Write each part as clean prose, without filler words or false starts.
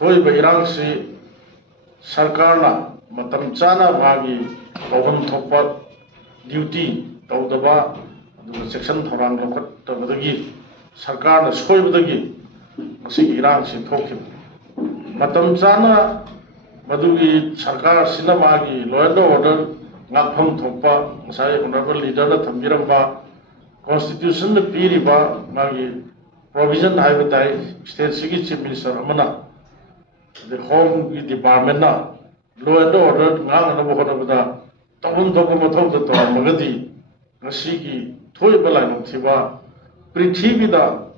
थोइब इरांगसी सरकारना मतम चाना मागी तौहम थोपा ड्यूटी तौदबा सेक्शन थौरांग लौखत्तबदगी सरकारना सोइबदगी मसी इरांगसी थोखिब मतम चाना मधुगी सरकार सिना मागी law and order ngakpham thokpa ngasai honorable leader na thambiramba constitution na piriba magi provision haiba tai state sigi chief minister amana the home department na law and order ngang na bohona bada tabun thokpa mathau da to magadi ngasi gi thoi balai no thiba prithvi da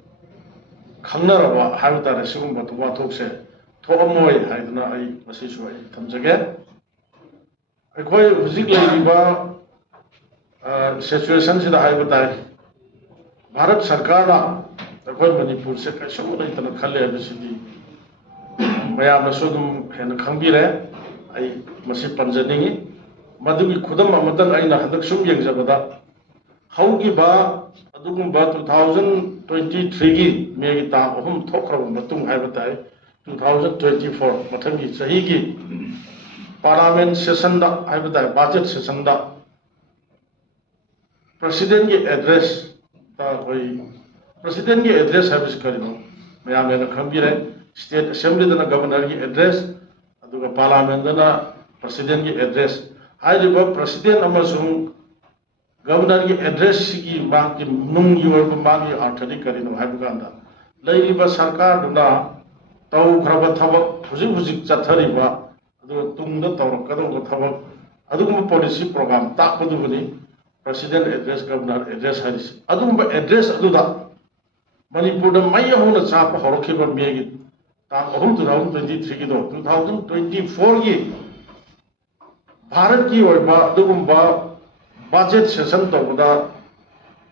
khangnaraba haiba ta sigum ba thwa thokse thoamoi haiduna ai masi su ai thamjage अखोई हुजिक लेबा situation से HYBE ताए भारत सरकार ना अखोई मणिपुर से कैसो लेतना खले हबसिदी मयाम नसुदुम हेन खंबिरे आई मसी पंजनिंगी मदुगी खुदम अमतन आइना हदक सुम यंगजबदा हौगिबा अदुगुंबा 2023 गी मेगी ता अहम थोखरब मतुंग हाइब ताए 2024 मथंगी सही की parliament session budget session president की एड्रेस प्रेसिडेंट की एड्रेस है करीनो मैम खंबीरे स्टेट असेंबली गवर्नर की एड्रेस पार्लियामेंट प्रेसिडेंट की एड्रेस प्रेसिडेंट गवर्नर की एड्रेस की मांगी अर्थदी करीनो है सरकार तौख्रब थबक हुजिक हुजिक चथरीब तुंगदा तौरकदब थबक अदुगुम पॉलिसी प्रोग्राम ताकबदुबनी प्रेसिडेंट एड्रेस गवर्नर एड्रेस हारिस अदुगुम एड्रेस अदुदा मणिपुर दा मई होना चाप हरखिबा मेगी तांग 2023 की 2024 की भारत की ओइबा अदुगुम्बा बजट सेशन तौबदा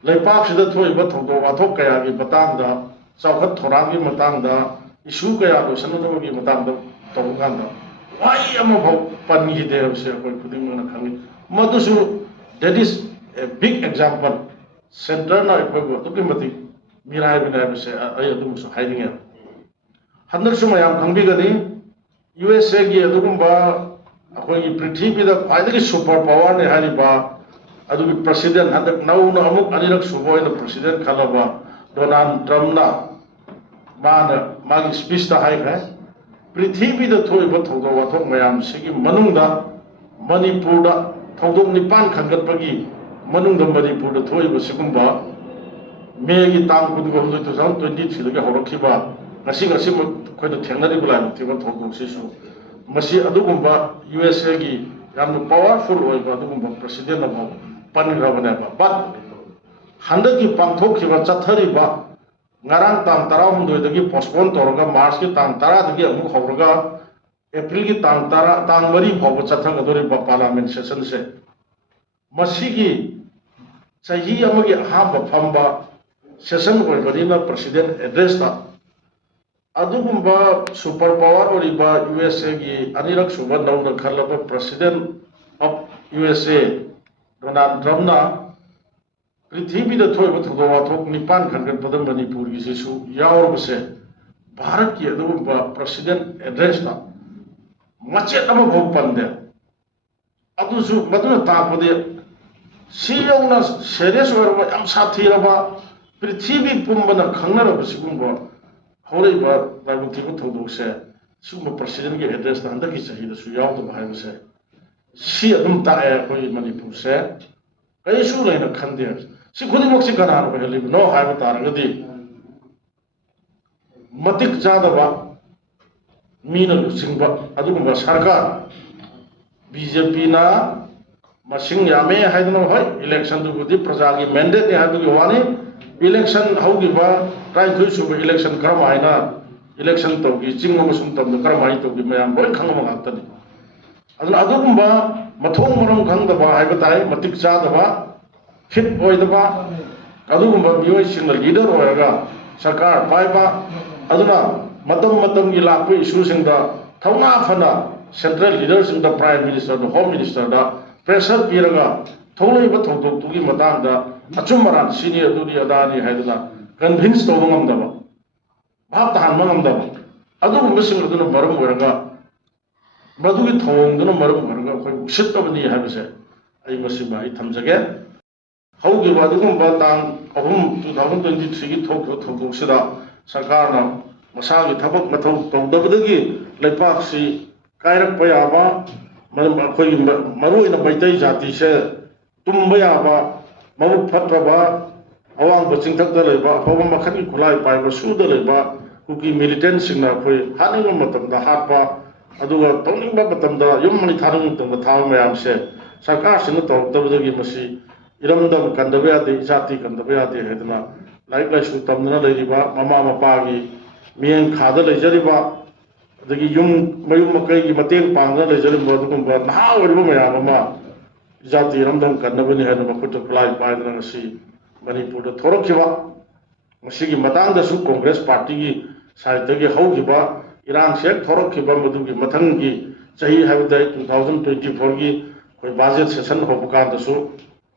लेपाक सिदा थोइबा थौदो वाथोक कया की बतांगदा चौखत थोरांगी बतांगदा इशू कया लोसनदबगी बतांगदा तौगांदा why am I pangi there say putting on a coming Madusu that is a big example center na to Kimati Mirai bin say I do so hiding it Handersuma Kambigani USA gi Adumba Akogi Prithvi the either superpower ne Hariba Adu president and now no amuk Anirak Subo in the president Kalaba Donald Trump na man magi speech the high पृथ्वी थोब थोद वाथों ma'am से मणिपुर थोदों निपान खंगटपगी मणिपुर थोब सिगुब मे की तांग 2023 हौरखिबा थेंगरीब लाइब थोदों USA की powerful president पनग्रबने but हंदक की पांथोखिबा चथरीब ngarang tang 12 dagi postpone toroga March ki tang 10 dagi amuk hawraga April ki tang 3 phaw chathaga dori parliament session se masigi sahi amagi ahamba phamba session oibarina president address ta adugumba super power oriba USA ki anirak suba nawda khalaba president of USA Donald Trump na पृथ्वी थोब थोदवाथोक निपान खंगन पदम मणिपुर की सिसु यावरबसे भारत की अदुगुम्बा president address ना मचेत अमा भौ पंदे अदुसु मदुना तापदे सियौना serious ओरबा याम साथीरबा पृथ्वी पुंबना खंगनरब सिगुम्बा हौरैबा रागुतिबु थोदोकसे सिगुम्बा president की address ना हंदकी सहीदसु यावदब हायबसे सि अदुम ताए कोई मणिपुर से कैसु लेना खंदे si khudimok si kana no heli no haiba taragadi matik jadaba mina lusingba adugumba sarkar BJP na masing yame haidno hoy election du gudi praja gi mandate ne hadu gi wani election haugi ba trai thui su election karam haina election to gi chingma sum tam do karam hai to gi mayam boy khangma ngatani aduna adugumba mathong morong khangdaba haiba tai matik jadaba fit oidaba adugumba miyoi singna leader oyaga sarkar paiba aduna matam gi lakpa issue singda thauna phana central leaders in the prime minister the home minister da pressure piraga tholaiba thoktok tugi matangda achummaran senior duri adani haiduna convince to ngamdaba bhap tahan ngamdaba ꯑꯗꯨꯒꯨꯝꯕꯁꯤꯡ ꯑꯗꯨꯅ ꯃꯔꯝ ꯑꯣꯏꯔꯒ ꯃꯗꯨꯒꯤ ꯊꯧꯑꯣꯡꯗꯨꯅ ꯃꯔꯝ ꯑꯣꯏꯔꯒ ꯑꯩꯈꯣꯏ ꯎꯁꯤꯠꯇꯕꯅꯤ ꯍꯥꯏꯕꯁꯦ ꯑꯩ ꯃꯁꯤꯃ ꯑꯩ ꯊꯝꯖꯒꯦ ꯍꯧꯈꯤꯕ ꯑꯗꯨꯒꯨꯝꯕ ꯇꯥꯡ 3 2023ꯒꯤ ꯊꯣꯛꯈꯤꯕ ꯊꯧꯗꯣꯛꯁꯤꯗ ꯁꯔꯀꯥꯔꯅ ꯃꯁꯥꯒꯤ ꯊꯕꯛ ꯃꯊꯧ ꯇꯧꯗꯕꯗꯒꯤ ꯂꯩꯄꯥꯛꯁꯤ ꯀꯥꯏꯔꯛꯄ ꯌꯥꯕ ꯑꯩꯈꯣꯏꯒꯤ ꯃꯔꯨꯑꯣꯏꯅ Meitei ꯖꯥꯇꯤꯁꯦ tumba yaba mabuk fatraba awang chingthakta leba afoba makhani khulai paiba suda leba kuki militant singna khoi haninga matamda hatpa aduga tawningba matamda yummani tharung matamda thaw mayam se sarkar sina tawtabdagi masi iramdam kandaba yade jati kandaba yade hedna laik laisu tamdana leiriba mama mapagi mien khada leijariba adagi yum mayum makai gi mateng pangna leijariba adugumba naha oriba mayam ama jati ramdam kannabani hena makuta kulai paidana ngasi manipurda thorokhiba ngasi gi matangda su congress party gi side gi haugiba irang sek thorokhiba madugi mathangi chahi habda 2024 gi koi budget session hobukan da su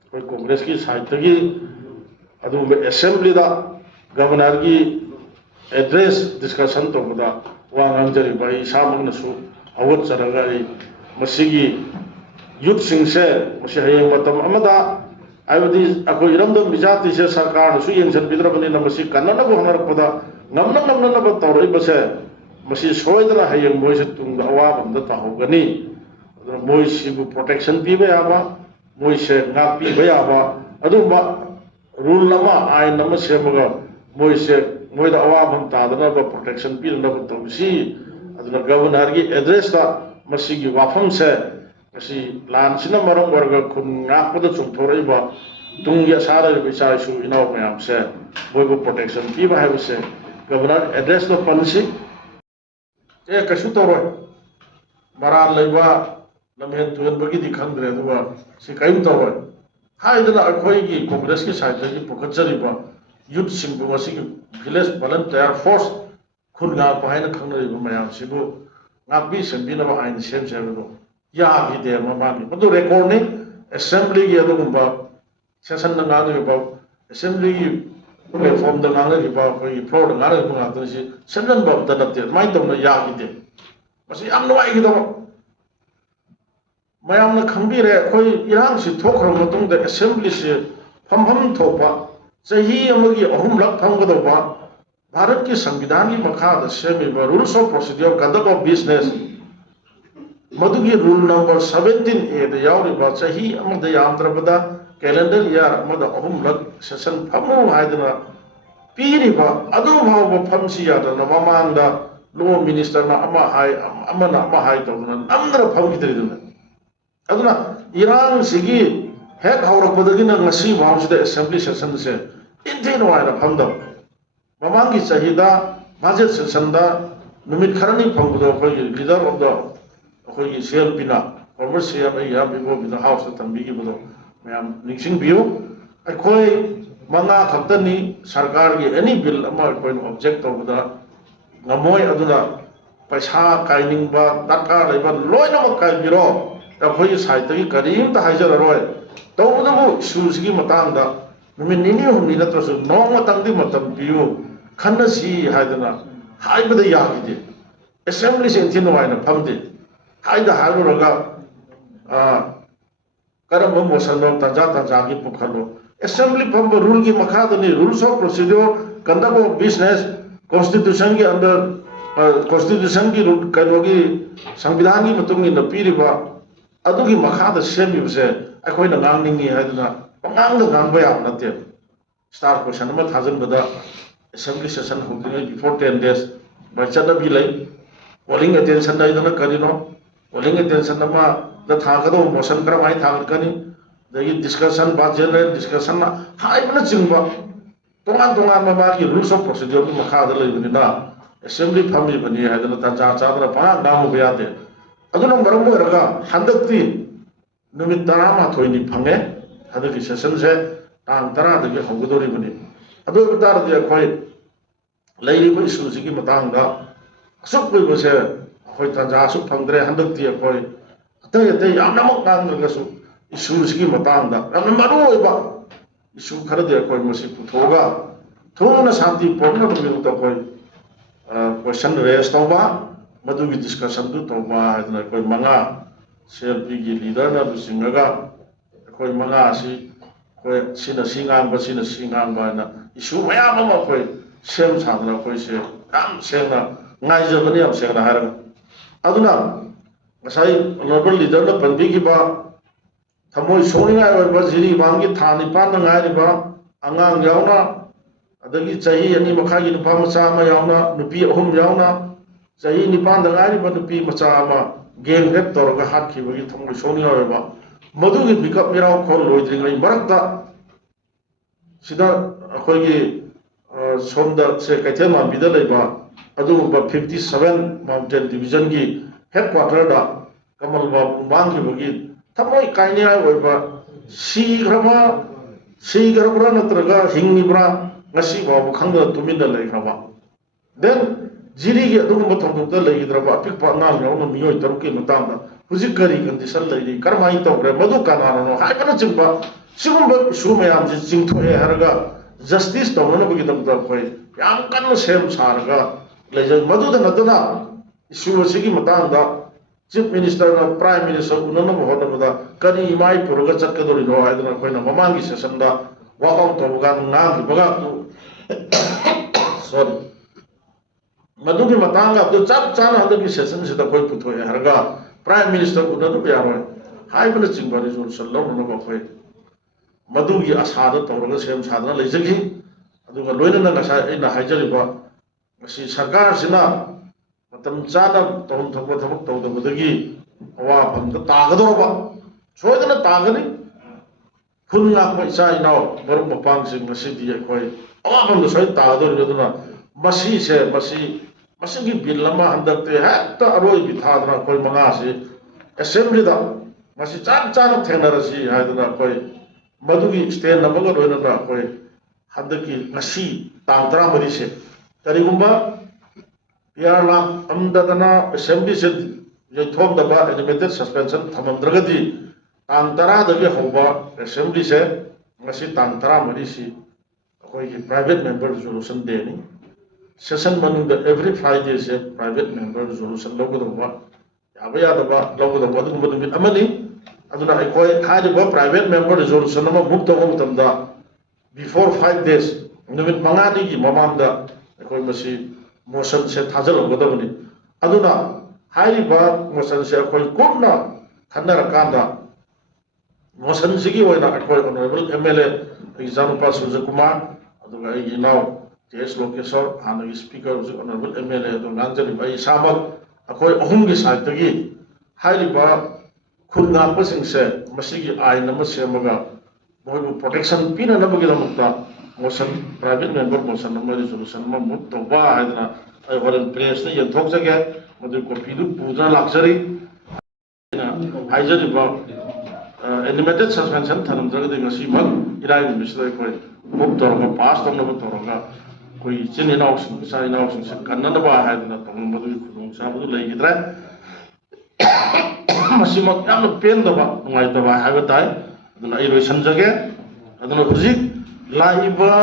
koi congress gi side gi adu assembly da governor gi address discussion to da wa ngangjari bai samang su awat charaga masigi youth singse masi hayeng matam amada aibadi akoi iramdam bijati se sarkar su yengsan bidrabani na masi kannana bo honarakpada ngamna ba tawroi base masi soidra hayeng moise tungda awabam da tahogani aduna moise bu protection piba yaba moise ngapi ba yaba aduma rule lama ain nama semaga moise moida awabam tadana ba protection pil na ba tawsi aduna governor gi address da masi gi wafam se kasi lan sina maram warga kun ngakpada chumthoraiba tungya sara bisa isu inaw mayam se boibo protection piba haibse governor address no policy e kasu tawroi maran leiba lamhen tuan bagi di khangre duwa si kaim tawroi haidana akhoi gi congress ki side gi pukachariba youth singbu wasi village volunteer force kun nga pahaina khangraiba mayam sibu ngakbi sembina ba ain sem sebu ya hide mamami madu recording assembly ya dugumba session na ngani ba assembly platform da ngani ba ko floor da ngani ba ngani si session ba da natte mai to na ya hide masi am no ai gido mayam na khambire koi irang si thokra matung da assembly se pham thopa chahi amagi ahum lak phangda ba bharat ki संविधान की मखा द सेमी rules of procedure conduct of business मधुगी rule number 17A द यावरिबा चाही अमद यामद्रबदा कैलेंडर यार अमद अहुम लक सेशन फमु हाइदना पीरिबा अदु भाव फमसी यादना ममांगदा लो मिनिस्टर ना अमा हाई तौना नमद्र फमगिद्रिदना अदुना ईरान सिगी हेक हौरकपदगिना ngasi भावसदा असेंबली सेशन से इंथिन वाइना फमदा ममांगी चाहीदा बजेट सेशन दा नुमित खरनी फमबदो कोई लीडर ऑफ द अखोई सेल बिना फॉर्मर सीएम या बिबो बिना हाउस तंबीगी बदो मैम निक्सिंग बियो अखोई मंगा खतनी सरकार की एनी बिल अमा अखोई ऑब्जेक्ट तौबदा नमोय अदुना पैसा काइनिंग बा दरकार लेबा लोइना म काइबिरो अखोई साइट की करीम ता हाइजर रोय तौबदबु इश्यूज की मतंग दा नुमित निनी हुमनी नत्रसु नोंग मतंग दी मतम बियो खन्नसी हाइदना हाइबदा यागिदे असेंबली से इंथिन वाइना फमदे कायदा हालुरगा करम मोशन तंजा की पुखलो असेंबली फम रूल की मखादनी rules of procedure conduct of business constitution के अंदर कॉन्स्टिट्यूशन की कनोगी संविधान की मतुंग इन पीरिबा अदुगी मखाद सेमिबसे अखोइना गांगनिंगी हाइदना पंगांग गांगबा याब नते स्टार क्वेश्चन में थाजन बदा असेंबली सेशन होगिने बिफोर 10 days बचना भी लई पोलिंग अटेंशन नाइदना करिनो पोलिंग अटेंशन नमा द थागदो मोशन कर माइ थागकनी दगी डिस्कशन बा जनरल डिस्कशन हाइबना चिंगबा तोंगान मा की रूल्स ऑफ प्रोसीजर की मखादा लेबनिना असेंबली फमी बनी हाइदना तंजा चादरा पा नामो बयादे अदुना मरम होरगा हंदक्ति नुमित 13 नि फंगे हदकी सेशन से तांग 10 दगी हौगदोरी बनी अदु बितार दे खोय लेरिबो इशू की मतंगा असुक बसे अखोई तंजा असुक फंगद्रे हंदक्ति अखोई अतय अतय यामनमक नांगरगसु इशूज की मतंगा यामन मरु ओइबा इशू खरदे अखोई मसी पुथोगा थोना शांति पूर्ण बिरुत अखोई क्वेश्चन रेस तौबा मधुगी डिस्कशन दु तौबा हाइदना कोई मंगा CLP की लीडर ना बिसिंगगा कोई मंगा सी कोई सिना सिंगांग ना इशू मयाम अमा कोई सेम साधना कोई से याम सेंगना ngaijabani am sengna haraga aduna ngasai global leader na panbi ba thamoi soningai oi ba jiri bangi thani pan na ngai ba angang yauna adagi chahi ani makha gi nupa macha ma yauna nupi ahum yauna chahi nipan da ngai ba nupi macha ma game rep torga hat ki bagi thamoi soningai ba madu gi pickup mirau khol loidringai marakta sida akoi gi somda se kaithema bida leiba अदुगुम्बा 57 mountain division की headquarter दा कमल बाबू मांगी बगी थमोय काइनिया ओइबा सीग्रबरा नत्रगा हिंगिब्रा ngasi बाबू खंगदा Tumin लेख्रबा then Jiri के अदुगुम्बा थंगदुक्ता लेगिद्रबा पिकपा नाम यावनो मियोय तरुके मतांदा हुजिक करी condition लेरि करमाइ तौरे मधु कानानो हाइबना चिंबा सिगुम्बा issue मयाम जि चिंथोए हरगा justice तौनना बगी दमदा खोय याम कन्न सेम सारगा लेजन मधुदा नतना इशू असिगी मतांदा चीफ मिनिस्टर ना प्राइम मिनिस्टर उनना होनबदा करी इमाई पुरगा चक्कदोरिनो हाइदना खोयना ममांगी सेशनदा वॉकआउट तौगा नांगी बगा सॉरी मधुगी मतांगा तो चप चाना हदगी सेशन सिदा कोई पुथोए हरगा प्राइम मिनिस्टर उनना बियारो हाइबना चिंबा रिजोल्यूशन लौनो बखोय मधुगी आसादा तौरगा सेम साधना लेजगी अदुगा लोइना नगासा एना हाइजरिबा मसी सरकार सिना मतम चाना तौन थप थबक तौदबदगी अवाफमदा तागदोरबा सोयदना तागनी खुन्ना को इसा इनाव मरुक मपांग सिंग मसीदी अखोय अवाफमदा सोय तागदोरदना मसी से मसीगी बिल लमा हंदकते हेक्ता अरोय बिथादना कोई मंगा से असेंबली दा मसी चाना थेनरसी हायदना कोई मधुगी स्टैंड नबगा लोइना कोई हंदकी मसी तांतरा मरी से करीगुम्बा PR लाख अमदना असेंबली से यथोमदबा एलिमेंटेड सस्पेंशन थमंद्रगदी तांतरा दगे होबा असेंबली से ngasi तांतरा मरी सी कोई प्राइवेट मेंबर रिजोल्यूशन देनी सेशन मनुंग एवरी फ्राइडे से प्राइवेट मेंबर रिजोल्यूशन लोगदबा याबा यादबा लोगदबा अदुगुम्बा दुमित अमनी अदुना अखोय हादिबा प्राइवेट मेंबर रिजोल्यूशन अमा बुक तौबा मतमदा बिफोर 5 days नुमित मंगादी की ममांगदा अखोय मसी मोशन से थाजलगदबनी अदुना हाइरिबा मोशन से अखोय कुमना खन्नरकांदा मोशन सिगी ओइना अखोय honourable MLA example Suraj Kumar अदुगा इनाव TS लोकेश्वर हानगी स्पीकर ऑनरेबल MLA अदु गांजरिबा इसामक अखोय अहुमगी साइतगी हाइरिबा खुनगापसिंग से मसीगी आइन नम सेमगा मोइबु प्रोटेक्शन पिना नबगी दमक्ता motion private member motion number resolution में मुक्त तौबा हाइदना आई होरन प्रेस ने यथोक जगे मदु कॉपी दु पूजा लाक्चरी हाइजरिबा एलिमेंटेड सस्पेंशन थनमद्रगदि ngasi mak irai मिस्टर कोई मुक्त तौरगा पास तौनब तौरगा कोई चिन इनाव सा इनाव से कन्ननबा हाइदना तौन मदु खुदुंग साबदु लेगिद्रा मसी मक याम पेनदबा नुंगाइतबा हाइबा ताई अदुना आई रोइसन जगे अदुना हुजिक लाइबा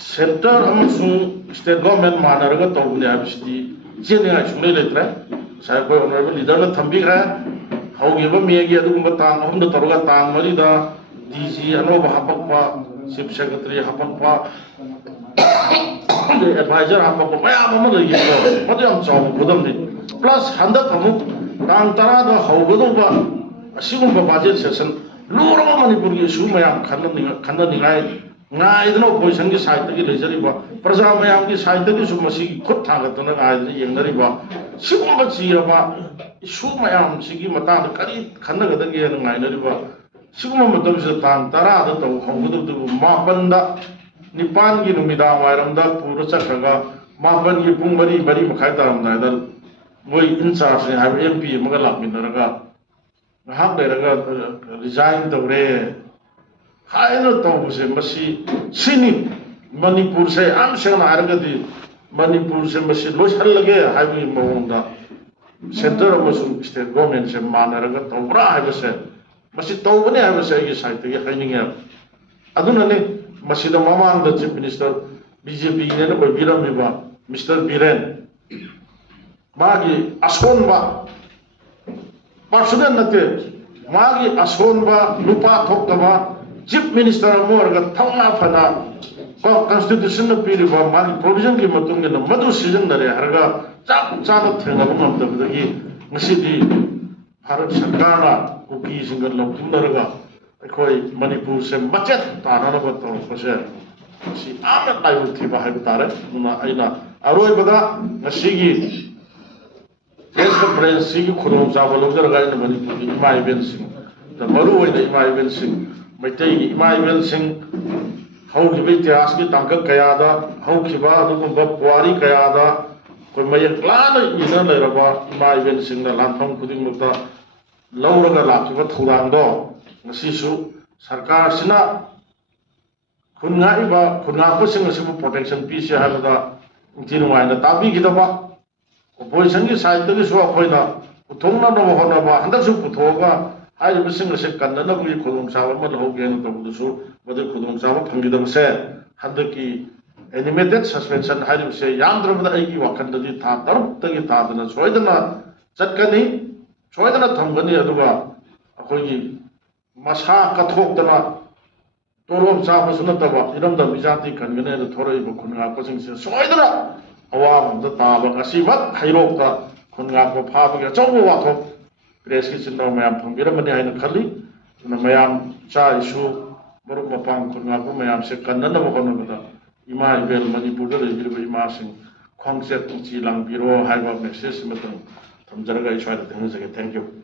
सेंटर अमसुंग स्टेट गवर्नमेंट मानरगा तौबने हाबिसदी जेनेगा सुनै लेत्रे साय कोई ऑनरेबल लीडर ना थंबिग्रा हौगिबा मेगी अदुगुम्बा तांग अहुमदा तौरगा तांग मरिदा DG अनोबा हापकपा चीफ सेक्रेटरी हापकपा एडवाइजर हापकपा मयाम अमा लैगिबो मदु याम चाव गुदमनि प्लस हंदक अमुक तांग तरादा हौगदोबा असिगुम्बा बजेट सेशन लोरबा मणिपुर की इशू मयाम खन्ननिगाय ngaidno opposition की साइड की लेजरिबा प्रजा मयाम की साइड की सुमसी खुद थागतना गायदन येंगरिबा सिगुम्बा चिरबा इशू मयाम सिगी मता करी खन्नगदगे ngainariba सिगुम्बा मतम से तान तरा द तो हौगदु मापनदा निपान की नुमिदा वायरमदा पूरा चखगा मापन की पुंग मरी मखाय तारमदा मोई इंचार्ज ने हाब MP मगा लामिनरगा हाक लेरगा रिजाइन तौरे हाइनो तौबसे मसी सिनी मणिपुर से आम सेना हारगदी मणिपुर से मसी लोइसलगे हाइबी मवंदा सेंटर अमसुंग स्टेट गवर्नमेंट से मानरगा तौब्रा हाइबसे मसी तौबने हाइबसे की साइड के हाइनिंगे अदुनने मसीदा ममांग द चीफ मिनिस्टर BJP ने न बिरमिबा Mr. Biren magi asonba personal nate magi asonba nupa thokdaba chief minister amorga thangna phana constitution na piriba magi provision ki matungin madu season nare harga chak chana thenga bangam tabdagi ngasidi bharat sarkarna kuki singal loktunarga akhoi manipur se machet tanana ba to pase si amat ayu thiba hai tare nuna aina aroi bada ngasigi press conference sigi khurong sa bolong jarga ina manipur ki ima event sing da maru oi da ima event sing maitai gi ima event sing hau ki be ityas ki tangka kaya da hau ki ba du ba puari kaya da koi mayak lana ina leraba ima event sing na lantham khuding mukta lauraga lakiba thurang do ngasisu sarkar sina khunga iba khunga ko sing asibu protection piece habada tinwai na tabi gidaba opposition ki side ki so khoina uthongna no hona ba handak su puthoga hai bu sing se kanna na bu khudong sa ma lo gen to bu su bade khudong sa phangidam se handak ki animated suspension hai bu se yandra ba ai ki wakan da di tha taruk ta ki tha dana soidana chatkani soidana thamgani aduga akhoi masa kathokdana tolom sa masuna taba iram da bijati kangane da thoroi bu khunga ko sing se soidana awam da taba ngasi mat hairok da khunga ko pha ba chaw wa thok press ki sinno mayam phangbiram mani haina khali na mayam cha isu maru mapang khunga ko mayam se kanna na ko na da ima ibel manipur da rebir ba ima sing khongset chi lang biro hai ba message matang thamjarga iswa da thank you